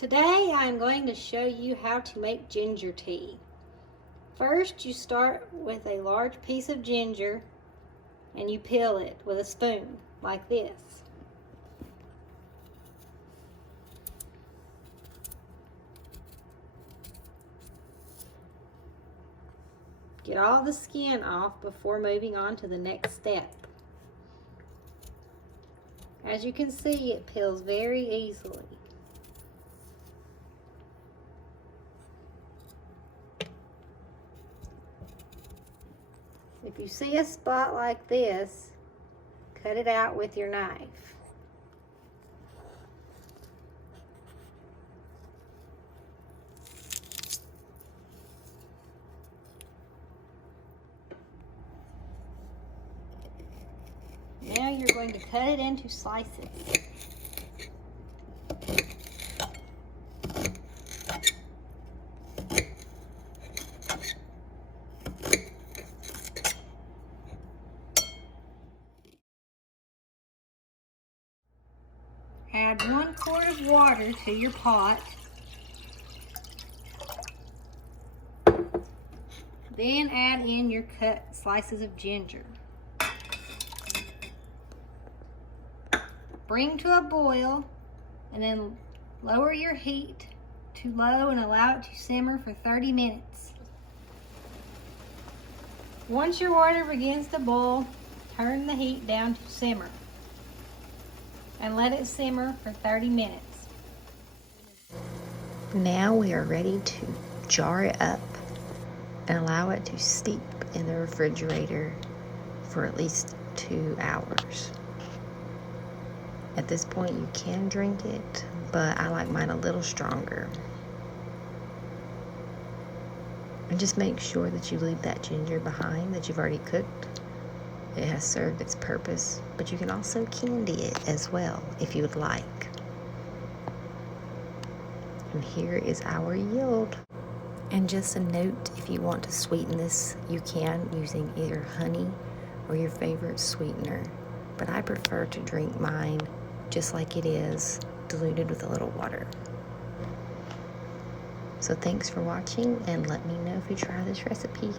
Today I'm going to show you how to make ginger tea. First, you start with a large piece of ginger and you peel it with a spoon like this. Get all the skin off before moving on to the next step. As you can see, it peels very easily. If you see a spot like this, cut it out with your knife. Now you're going to cut it into slices. Add 1 quart of water to your pot. Then add in your cut slices of ginger. Bring to a boil and then lower your heat to low and allow it to simmer for 30 minutes. Once your water begins to boil, turn the heat down to simmer and let it simmer for 30 minutes. Now we are ready to jar it up and allow it to steep in the refrigerator for at least 2 hours. At this point you can drink it, but I like mine a little stronger. And just make sure that you leave that ginger behind that you've already cooked. It has served its purpose, but you can also candy it as well if you would like. And here is our yield. And just a note, if you want to sweeten this, you can using either honey or your favorite sweetener. But I prefer to drink mine just like it is, diluted with a little water. So thanks for watching, and let me know if you try this recipe.